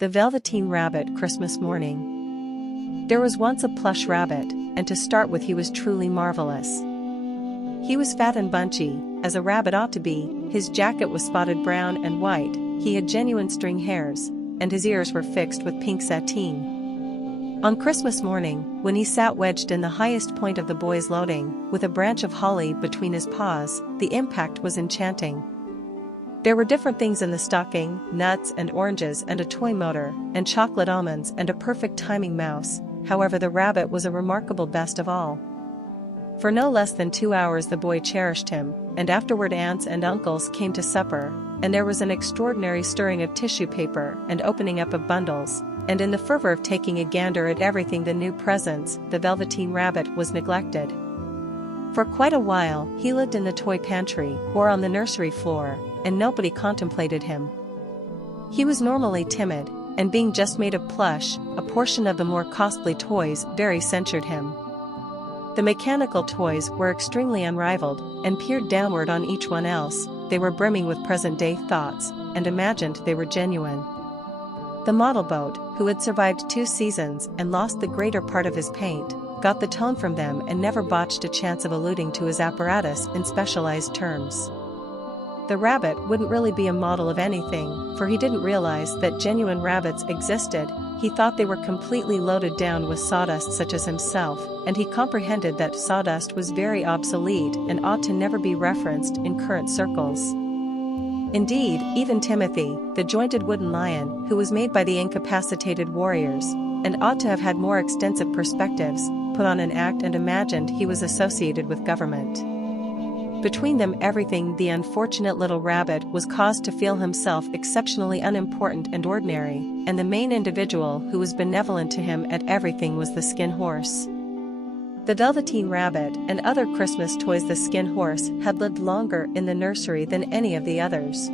The Velveteen Rabbit. Christmas morning. There was once a plush rabbit, and to start with he was truly marvelous. He was fat and bunchy, as a rabbit ought to be. His jacket was spotted brown and white, he had genuine string hairs, and his ears were fixed with pink sateen. On Christmas morning, when he sat wedged in the highest point of the boys' loading, with a branch of holly between his paws, the impact was enchanting. There were different things in the stocking: nuts and oranges and a toy motor, and chocolate almonds and a perfect timing mouse. However, the rabbit was a remarkable best of all. For no less than 2 hours the boy cherished him, and afterward aunts and uncles came to supper, and there was an extraordinary stirring of tissue paper and opening up of bundles, and in the fervor of taking a gander at everything the new presents, the Velveteen Rabbit was neglected. For quite a while he lived in the toy pantry or on the nursery floor, and nobody contemplated him. He was normally timid, and being just made of plush, a portion of the more costly toys very censured him. The mechanical toys were extremely unrivaled, and peered downward on each one else. They were brimming with present-day thoughts, and imagined they were genuine. The model boat, who had survived 2 seasons and lost the greater part of his paint, got the tone from them and never botched a chance of alluding to his apparatus in specialized terms. The rabbit wouldn't really be a model of anything, for he didn't realize that genuine rabbits existed. He thought they were completely loaded down with sawdust such as himself, and he comprehended that sawdust was very obsolete and ought to never be referenced in current circles. Indeed, even Timothy, the jointed wooden lion, who was made by the incapacitated warriors, and ought to have had more extensive perspectives, put on an act and imagined he was associated with government. Between them everything, the unfortunate little rabbit was caused to feel himself exceptionally unimportant and ordinary, and the main individual who was benevolent to him at everything was the Skin Horse. The Velveteen Rabbit and other Christmas toys. The Skin Horse had lived longer in the nursery than any of the others.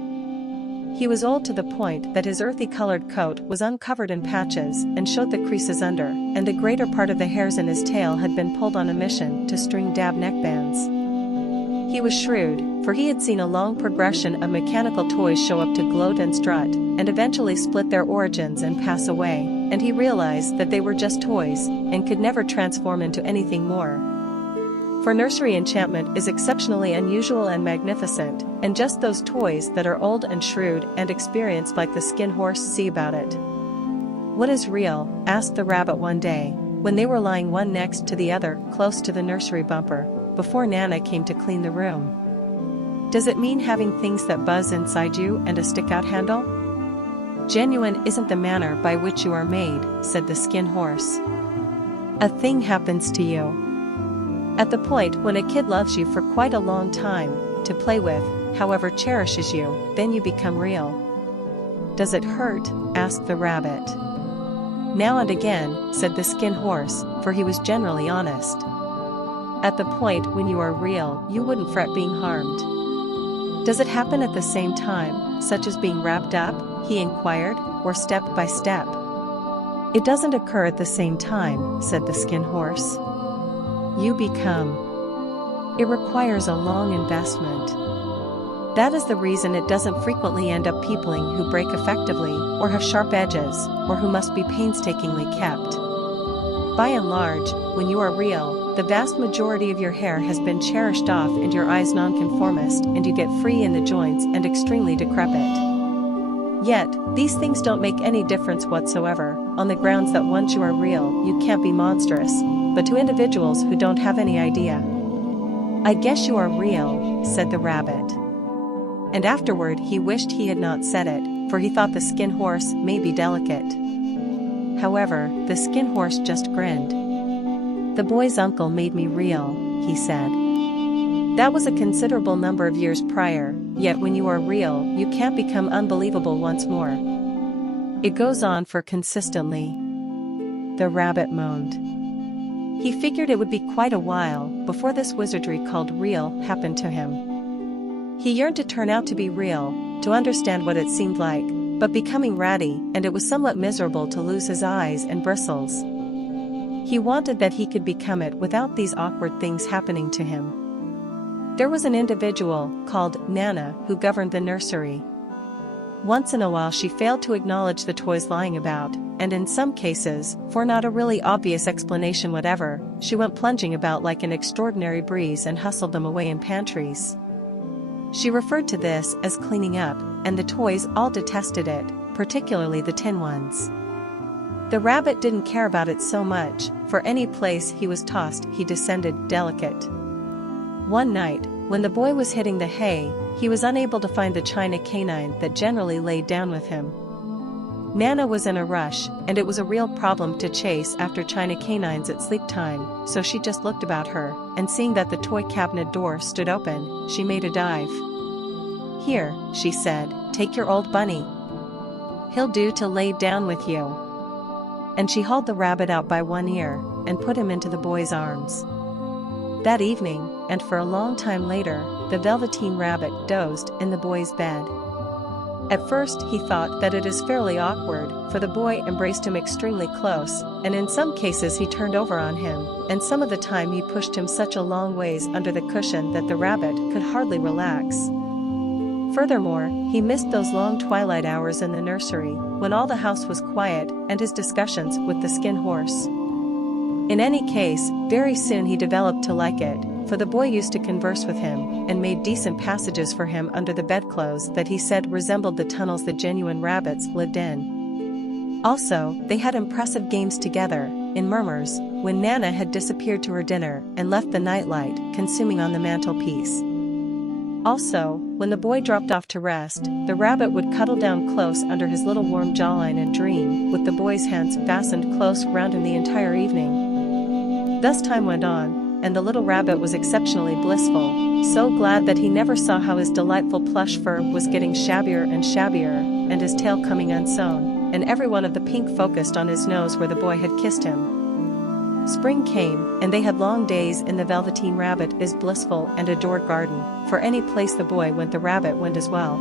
He was old to the point that his earthy-colored coat was uncovered in patches and showed the creases under, and the greater part of the hairs in his tail had been pulled on a mission to string dab neckbands. He was shrewd, for he had seen a long progression of mechanical toys show up to gloat and strut, and eventually split their origins and pass away, and he realized that they were just toys, and could never transform into anything more. For nursery enchantment is exceptionally unusual and magnificent, and just those toys that are old and shrewd and experienced like the Skin Horse see about it. "What is real?" asked the rabbit one day, when they were lying one next to the other close to the nursery bumper, before Nana came to clean the room. "Does it mean having things that buzz inside you and a stick-out handle?" "Genuine isn't the manner by which you are made," said the Skin Horse. "A thing happens to you. At the point when a kid loves you for quite a long time, to play with, however cherishes you, then you become real." "Does it hurt?" asked the rabbit. "Now and again," said the Skin Horse, for he was generally honest. "At the point when you are real, you wouldn't fret being harmed." "Does it happen at the same time, such as being wrapped up?" he inquired, "or step by step?" "It doesn't occur at the same time," said the Skin Horse. "You become. It requires a long investment. That is the reason it doesn't frequently end up peopling who break effectively, or have sharp edges, or who must be painstakingly kept. By and large, when you are real, the vast majority of your hair has been cherished off and your eyes nonconformist, and you get free in the joints and extremely decrepit. Yet, these things don't make any difference whatsoever, on the grounds that once you are real, you can't be monstrous, but to individuals who don't have any idea." "I guess you are real," said the rabbit. And afterward he wished he had not said it, for he thought the Skin Horse may be delicate. However, the Skin Horse just grinned. "The boy's uncle made me real," he said. "That was a considerable number of years prior, yet when you are real, you can't become unbelievable once more. It goes on for consistently." The rabbit moaned. He figured it would be quite a while before this wizardry called real happened to him. He yearned to turn out to be real, to understand what it seemed like, but becoming ratty, and it was somewhat miserable to lose his eyes and bristles. He wanted that he could become it without these awkward things happening to him. There was an individual, called Nana, who governed the nursery. Once in a while she failed to acknowledge the toys lying about, and in some cases, for not a really obvious explanation whatever, she went plunging about like an extraordinary breeze and hustled them away in pantries. She referred to this as cleaning up, and the toys all detested it, particularly the tin ones. The rabbit didn't care about it so much, for any place he was tossed he descended delicate. One night, when the boy was hitting the hay, he was unable to find the china canine that generally laid down with him. Nana was in a rush, and it was a real problem to chase after china canines at sleep time, so she just looked about her, and seeing that the toy cabinet door stood open, she made a dive. "Here," she said, "take your old bunny. He'll do to lay down with you." And she hauled the rabbit out by one ear, and put him into the boy's arms. That evening, and for a long time later, the Velveteen rabbit dozed in the boy's bed. At first he thought that it is fairly awkward, for the boy embraced him extremely close, and in some cases he turned over on him, and some of the time he pushed him such a long ways under the cushion that the rabbit could hardly relax. Furthermore, he missed those long twilight hours in the nursery, when all the house was quiet, and his discussions with the skin horse. In any case, very soon he developed to like it, for the boy used to converse with him, and made decent passages for him under the bedclothes that he said resembled the tunnels the genuine rabbits lived in. Also, they had impressive games together, in murmurs, when Nana had disappeared to her dinner and left the nightlight consuming on the mantelpiece. Also, when the boy dropped off to rest, the rabbit would cuddle down close under his little warm jawline and dream, with the boy's hands fastened close round him the entire evening. Thus time went on, and the little rabbit was exceptionally blissful, so glad that he never saw how his delightful plush fur was getting shabbier and shabbier, and his tail coming unsewn, and every one of the pink focused on his nose where the boy had kissed him. Spring came, and they had long days in the Velveteen Rabbit's blissful and adored garden, for any place the boy went the rabbit went as well.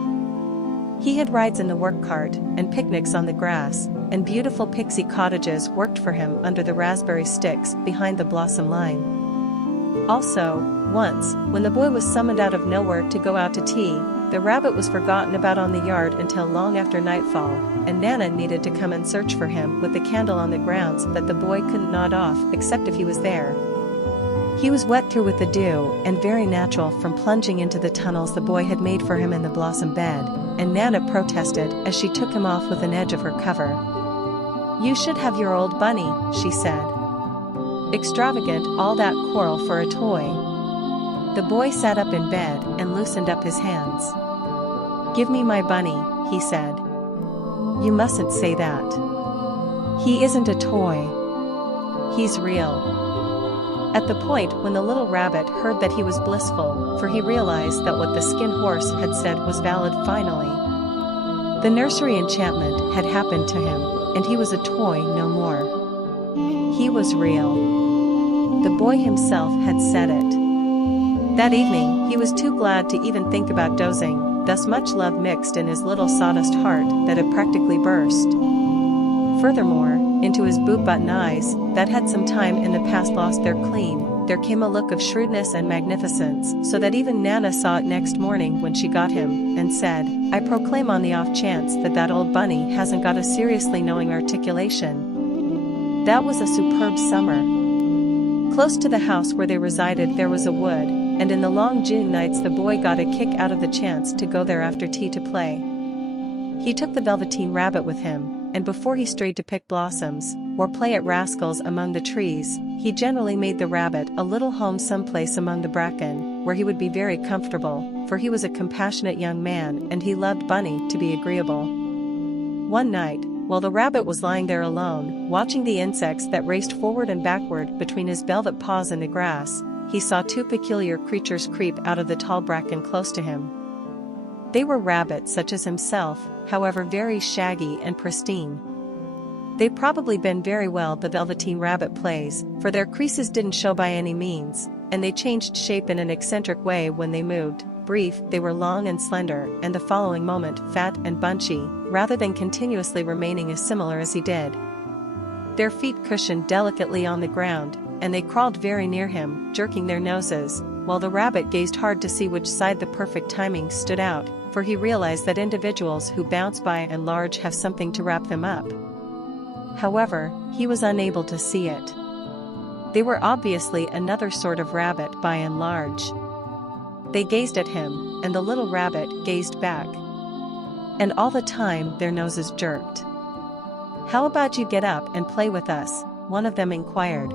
He had rides in the work cart, and picnics on the grass, and beautiful pixie cottages worked for him under the raspberry sticks behind the blossom line. Also, once, when the boy was summoned out of nowhere to go out to tea, the rabbit was forgotten about on the yard until long after nightfall, and Nana needed to come and search for him with the candle on the grounds that the boy couldn't nod off except if he was there. He was wet through with the dew and very natural from plunging into the tunnels the boy had made for him in the blossom bed, and Nana protested as she took him off with an edge of her cover. "You should have your old bunny," she said. "Extravagant, all that coral for a toy." The boy sat up in bed and loosened up his hands. "Give me my bunny," he said. "You mustn't say that. He isn't a toy. He's real." At the point when the little rabbit heard that he was blissful, for he realized that what the skin horse had said was valid finally. The nursery enchantment had happened to him, and he was a toy no more. He was real. The boy himself had said it. That evening, he was too glad to even think about dozing, thus much love mixed in his little sawdust heart that had practically burst. Furthermore, into his boot-button eyes, that had some time in the past lost their clean, there came a look of shrewdness and magnificence, so that even Nana saw it next morning when she got him, and said, "I proclaim on the off chance that that old bunny hasn't got a seriously knowing articulation." That was a superb summer. Close to the house where they resided there was a wood, and in the long June nights the boy got a kick out of the chance to go there after tea to play. He took the Velveteen Rabbit with him, and before he strayed to pick blossoms, or play at rascals among the trees, he generally made the rabbit a little home someplace among the bracken, where he would be very comfortable, for he was a compassionate young man and he loved Bunny to be agreeable. One night, while the rabbit was lying there alone, watching the insects that raced forward and backward between his velvet paws in the grass, he saw two peculiar creatures creep out of the tall bracken close to him. They were rabbits such as himself, however very shaggy and pristine. They'd probably been very well the Velveteen Rabbit plays, for their creases didn't show by any means, and they changed shape in an eccentric way when they moved. Brief, they were long and slender, and the following moment fat and bunchy, rather than continuously remaining as similar as he did. Their feet cushioned delicately on the ground, and they crawled very near him, jerking their noses, while the rabbit gazed hard to see which side the perfect timing stood out. for he realized that individuals who bounce by and large have something to wrap them up. However, he was unable to see it. They were obviously another sort of rabbit by and large. They gazed at him, and the little rabbit gazed back. And all the time their noses jerked. "How about you get up and play with us?" one of them inquired.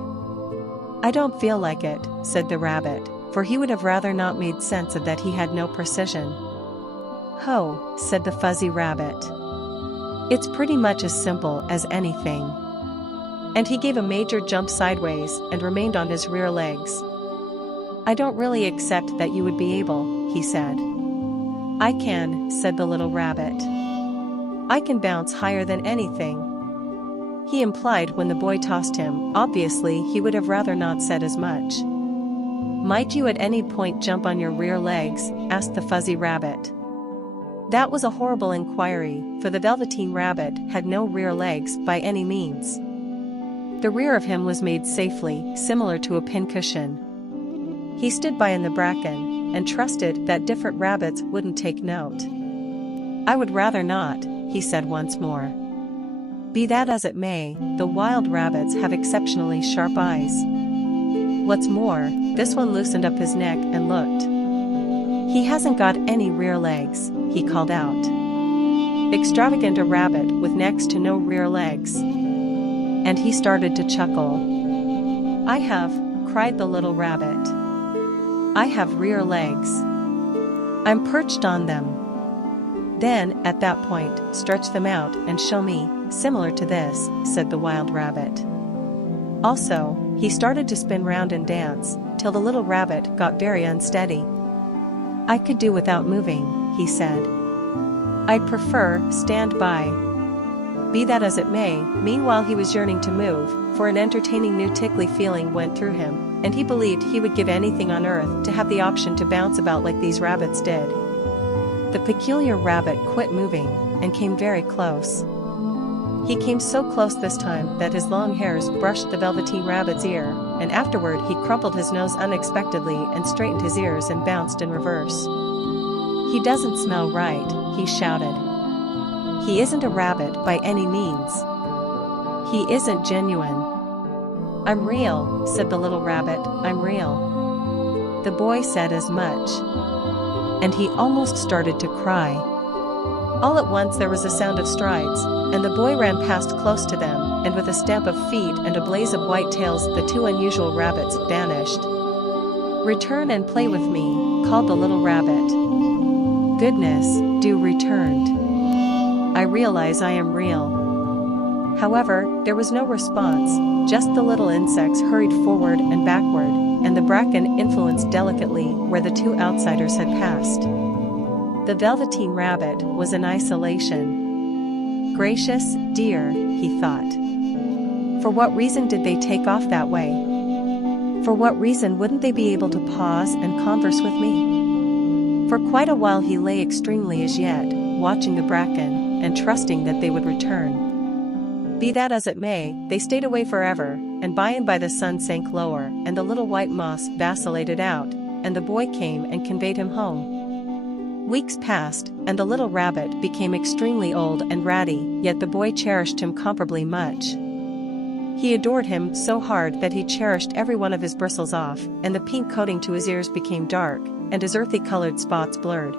"I don't feel like it," said the rabbit, for he would have rather not made sense of that he had no precision. "Ho," said the fuzzy rabbit. "It's pretty much as simple as anything." And he gave a major jump sideways and remained on his rear legs. "I don't really accept that you would be able," he said. "I can," said the little rabbit. "I can bounce higher than anything," he implied when the boy tossed him. Obviously he would have rather not said as much. "Might you at any point jump on your rear legs?" asked the fuzzy rabbit. That was a horrible inquiry, for the Velveteen rabbit had no rear legs by any means. The rear of him was made safely, similar to a pincushion. He stood by in the bracken, and trusted that different rabbits wouldn't take note. "I would rather not," he said once more. Be that as it may, the wild rabbits have exceptionally sharp eyes. What's more, this one loosened up his neck and looked. "He hasn't got any rear legs," he called out. Extravagant, a rabbit with next to no rear legs. And he started to chuckle. "I have," cried the little rabbit. "I have rear legs. I'm perched on them. Then, at that point, stretch them out and show me, similar to this," said the wild rabbit. Also, he started to spin round and dance, till the little rabbit got very unsteady. "I could do without moving," he said. "I'd prefer stand by." Be that as it may, meanwhile he was yearning to move, for an entertaining new tickly feeling went through him, and he believed he would give anything on earth to have the option to bounce about like these rabbits did. The peculiar rabbit quit moving, and came very close. He came so close this time that his long hairs brushed the Velveteen rabbit's ear, and afterward he crumpled his nose unexpectedly and straightened his ears and bounced in reverse. "He doesn't smell right," he shouted. "He isn't a rabbit by any means. He isn't genuine." "I'm real," said the little rabbit, "I'm real." The boy said as much. And he almost started to cry. All at once there was a sound of strides, and the boy ran past close to them, and with a stamp of feet and a blaze of white tails the two unusual rabbits vanished. "Return and play with me," called the little rabbit. "Goodness, do returned. I realize I am real." However, there was no response, just the little insects hurried forward and backward, and the bracken influenced delicately where the two outsiders had passed. The Velveteen rabbit was in isolation. Gracious, dear, he thought. For what reason did they take off that way? For what reason wouldn't they be able to pause and converse with me? For quite a while he lay extremely as yet, watching the bracken, and trusting that they would return. Be that as it may, they stayed away forever, and by the sun sank lower, and the little white moss vacillated out, and the boy came and conveyed him home. Weeks passed, and the little rabbit became extremely old and ratty, yet the boy cherished him comparably much. He adored him so hard that he cherished every one of his bristles off, and the pink coating to his ears became dark, and his earthy-colored spots blurred.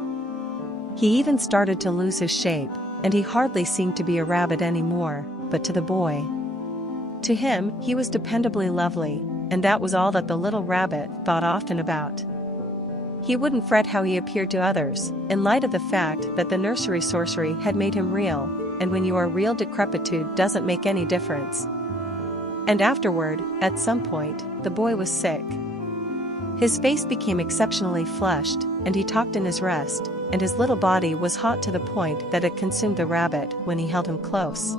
He even started to lose his shape, and he hardly seemed to be a rabbit anymore, but to the boy. To him, he was dependably lovely, and that was all that the little rabbit thought often about. He wouldn't fret how he appeared to others, in light of the fact that the nursery sorcery had made him real, and when you are real, decrepitude doesn't make any difference. And afterward, at some point, the boy was sick. His face became exceptionally flushed, and he talked in his rest, and his little body was hot to the point that it consumed the rabbit when he held him close.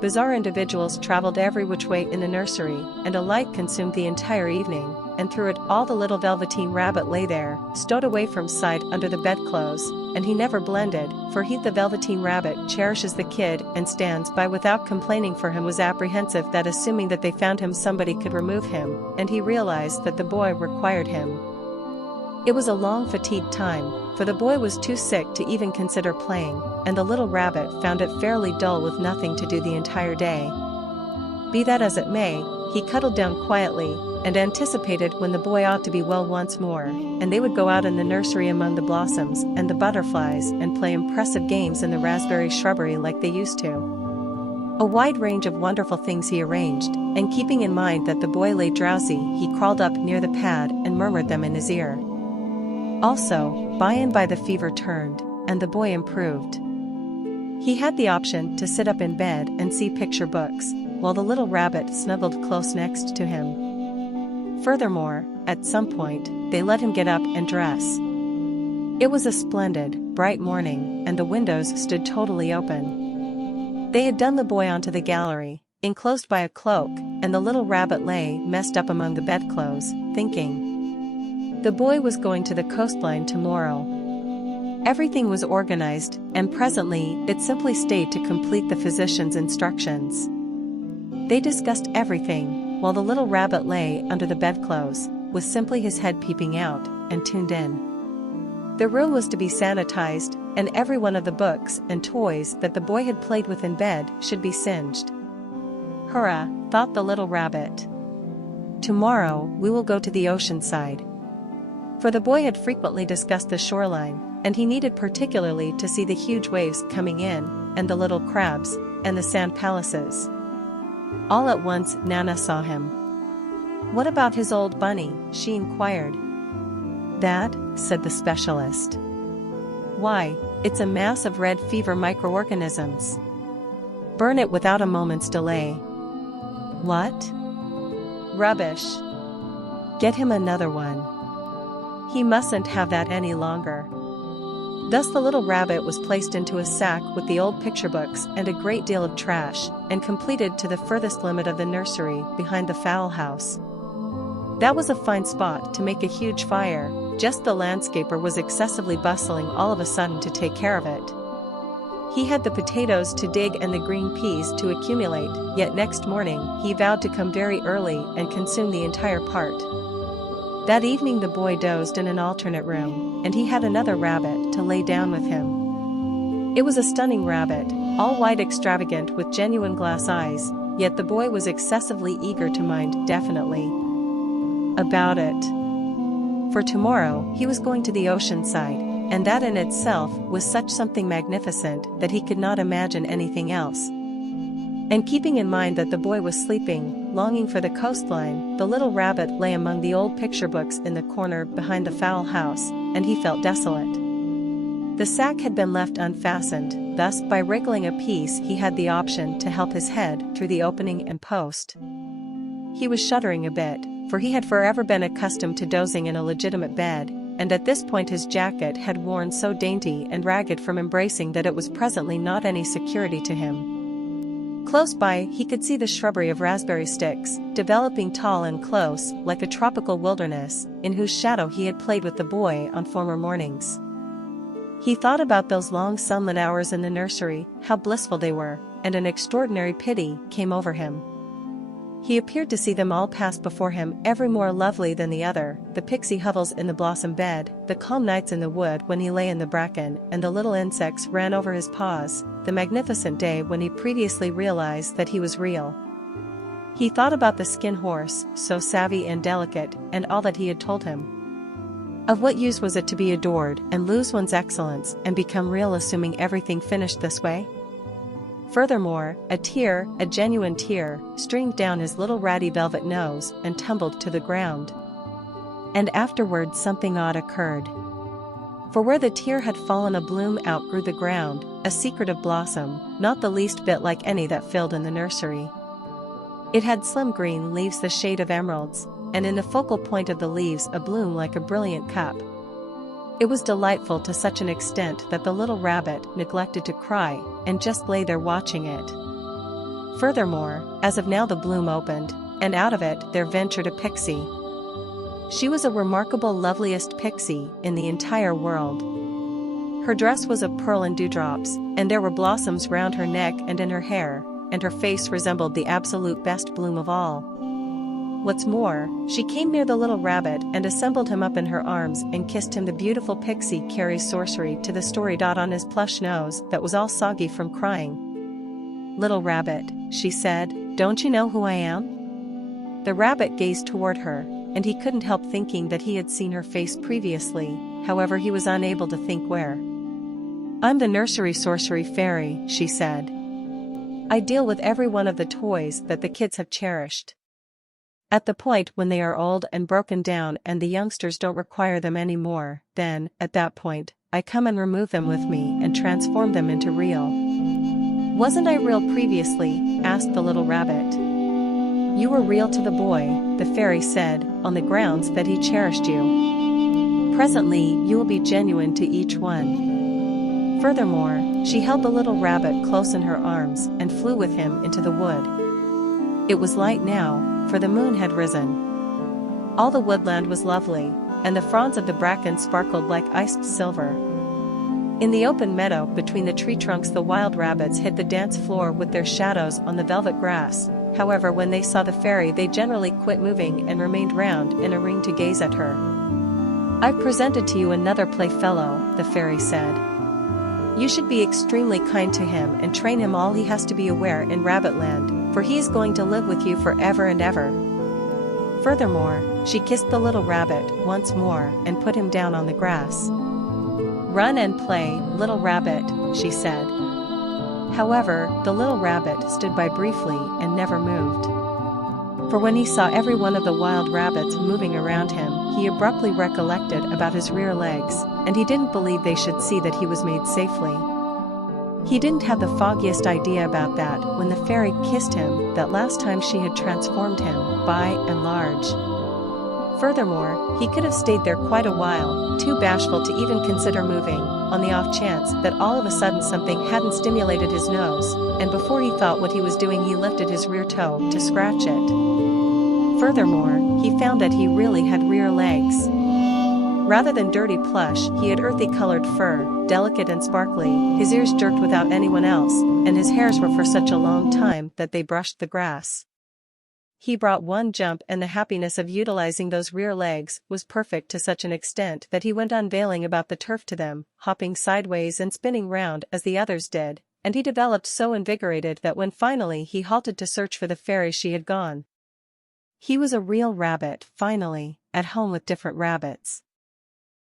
Bizarre individuals traveled every which way in the nursery, and a light consumed the entire evening, and through it all the little Velveteen rabbit lay there, stowed away from sight under the bedclothes, and he never blended, for he, the Velveteen rabbit, cherishes the kid and stands by without complaining, for him was apprehensive that assuming that they found him somebody could remove him, and he realized that the boy required him. It was a long fatigued time, for the boy was too sick to even consider playing, and the little rabbit found it fairly dull with nothing to do the entire day. Be that as it may, he cuddled down quietly, and anticipated when the boy ought to be well once more, and they would go out in the nursery among the blossoms and the butterflies and play impressive games in the raspberry shrubbery like they used to. A wide range of wonderful things he arranged, and keeping in mind that the boy lay drowsy, he crawled up near the pad and murmured them in his ear. Also, by and by the fever turned, and the boy improved. He had the option to sit up in bed and see picture books, while the little rabbit snuggled close next to him. Furthermore, at some point, they let him get up and dress. It was a splendid, bright morning, and the windows stood totally open. They had done the boy onto the gallery, enclosed by a cloak, and the little rabbit lay messed up among the bedclothes, thinking. The boy was going to the coastline tomorrow. Everything was organized, and presently it simply stayed to complete the physician's instructions. They discussed everything, while the little rabbit lay under the bedclothes, with simply his head peeping out, and tuned in. The room was to be sanitized, and every one of the books and toys that the boy had played with in bed should be singed. Hurrah, thought the little rabbit. Tomorrow we will go to the ocean side. For the boy had frequently discussed the shoreline, and he needed particularly to see the huge waves coming in, and the little crabs, and the sand palaces. All at once Nana saw him. "What about his old bunny?" she inquired. "That," said the specialist. "Why, it's a mass of red fever microorganisms. Burn it without a moment's delay." "What? Rubbish. Get him another one. He mustn't have that any longer." Thus the little rabbit was placed into a sack with the old picture books and a great deal of trash, and completed to the furthest limit of the nursery behind the fowl house. That was a fine spot to make a huge fire, just the landscaper was excessively bustling all of a sudden to take care of it. He had the potatoes to dig and the green peas to accumulate, yet next morning he vowed to come very early and consume the entire part. That evening the boy dozed in an alternate room, and he had another rabbit to lay down with him. It was a stunning rabbit, all white extravagant with genuine glass eyes, yet the boy was excessively eager to mind definitely about it. For tomorrow he was going to the ocean side, and that in itself was such something magnificent that he could not imagine anything else. And keeping in mind that the boy was sleeping, longing for the coastline, the little rabbit lay among the old picture books in the corner behind the fowl house, and he felt desolate. The sack had been left unfastened, thus by wriggling a piece he had the option to help his head through the opening and post. He was shuddering a bit, for he had forever been accustomed to dozing in a legitimate bed, and at this point his jacket had worn so dainty and ragged from embracing that it was presently not any security to him. Close by he could see the shrubbery of raspberry sticks, developing tall and close like a tropical wilderness, in whose shadow he had played with the boy on former mornings. He thought about those long sunlit hours in the nursery, how blissful they were, and an extraordinary pity came over him. He appeared to see them all pass before him, every more lovely than the other, the pixie hovels in the blossom bed, the calm nights in the wood when he lay in the bracken and the little insects ran over his paws, the magnificent day when he previously realized that he was real. He thought about the skin horse, so savvy and delicate, and all that he had told him. Of what use was it to be adored and lose one's excellence and become real, assuming everything finished this way? Furthermore, a tear, a genuine tear, streamed down his little ratty velvet nose and tumbled to the ground. And afterward something odd occurred. For where the tear had fallen a bloom outgrew the ground, a secretive blossom, not the least bit like any that filled in the nursery. It had slim green leaves the shade of emeralds, and in the focal point of the leaves a bloom like a brilliant cup. It was delightful to such an extent that the little rabbit neglected to cry, and just lay there watching it. Furthermore, as of now the bloom opened, and out of it there ventured a pixie. She was a remarkable loveliest pixie in the entire world. Her dress was of pearl and dewdrops, and there were blossoms round her neck and in her hair, and her face resembled the absolute best bloom of all. What's more, she came near the little rabbit and assembled him up in her arms and kissed him. The beautiful pixie carries sorcery to the story. On his plush nose that was all soggy from crying. "Little rabbit," she said, "don't you know who I am?" The rabbit gazed toward her, and he couldn't help thinking that he had seen her face previously, however he was unable to think where. "I'm the nursery sorcery fairy," she said. "I deal with every one of the toys that the kids have cherished. At the point when they are old and broken down and the youngsters don't require them anymore, then, at that point, I come and remove them with me and transform them into real." "Wasn't I real previously?" asked the little rabbit. "You were real to the boy," the fairy said, "on the grounds that he cherished you. Presently you will be genuine to each one." Furthermore, she held the little rabbit close in her arms and flew with him into the wood. It was light now, for the moon had risen. All the woodland was lovely, and the fronds of the bracken sparkled like iced silver. In the open meadow between the tree trunks the wild rabbits hit the dance floor with their shadows on the velvet grass. However, when they saw the fairy they generally quit moving and remained round in a ring to gaze at her. "I've presented to you another playfellow," the fairy said. "You should be extremely kind to him and train him all he has to be aware in Rabbitland, for he is going to live with you forever and ever." Furthermore, she kissed the little rabbit once more and put him down on the grass. "Run and play, little rabbit," she said. However, the little rabbit stood by briefly and never moved. For when he saw every one of the wild rabbits moving around him, he abruptly recollected about his rear legs, and he didn't believe they should see that he was made safely. He didn't have the foggiest idea about that when the fairy kissed him that last time she had transformed him, by and large. Furthermore, he could have stayed there quite a while, too bashful to even consider moving, on the off chance that all of a sudden something hadn't stimulated his nose, and before he thought what he was doing he lifted his rear toe to scratch it. Furthermore, he found that he really had rear legs. Rather than dirty plush, he had earthy-colored fur, delicate and sparkly, his ears jerked without anyone else, and his hairs were for such a long time that they brushed the grass. He brought one jump, and the happiness of utilizing those rear legs was perfect to such an extent that he went unveiling about the turf to them, hopping sideways and spinning round as the others did, and he developed so invigorated that when finally he halted to search for the fairy she had gone. He was a real rabbit, finally, at home with different rabbits.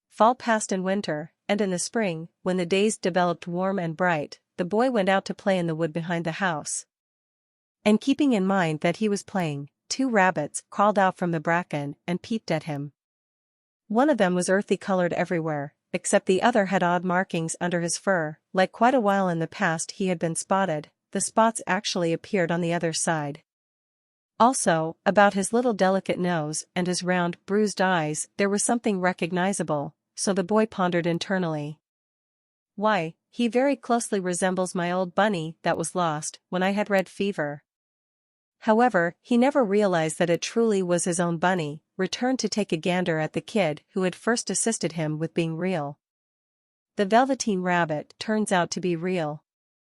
Fall passed in winter, and in the spring, when the days developed warm and bright, the boy went out to play in the wood behind the house. And keeping in mind that he was playing, 2 rabbits crawled out from the bracken and peeped at him. One of them was earthy-colored everywhere, except the other had odd markings under his fur, like quite a while in the past he had been spotted. The spots actually appeared on the other side. Also, about his little delicate nose and his round, bruised eyes there was something recognizable, so the boy pondered internally. "Why, he very closely resembles my old bunny that was lost when I had red fever." However, he never realized that it truly was his own bunny, returned to take a gander at the kid who had first assisted him with being real. The Velveteen rabbit turns out to be real.